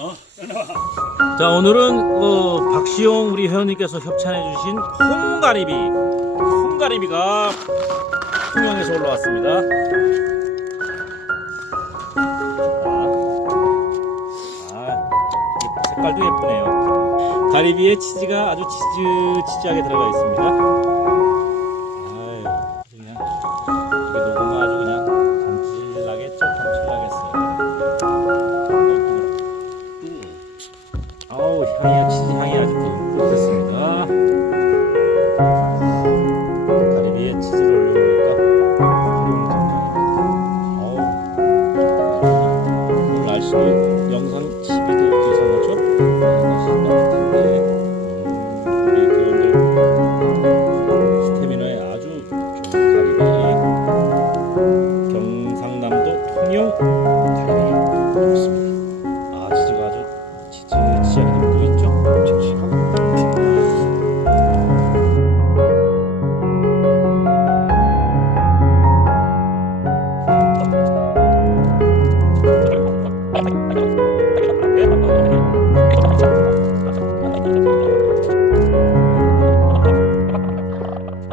어. 자 오늘은 어, 박시용 우리 회원님께서 협찬해주신 홍가리비 홍가리비가 통영에서 올라왔습니다. 자, 아, 이 색깔도 예쁘네요. 가리비에 치즈가 아주 치즈 치즈하게 들어가 있습니다. 아우 향이 치즈 향이 아주 좋습니다. 가리비에 치즈를 올려놓으니까 어우 오늘 날씨도 영상 12도 이상하죠? 가리비 경상남도 통영 가리비 좋습니다.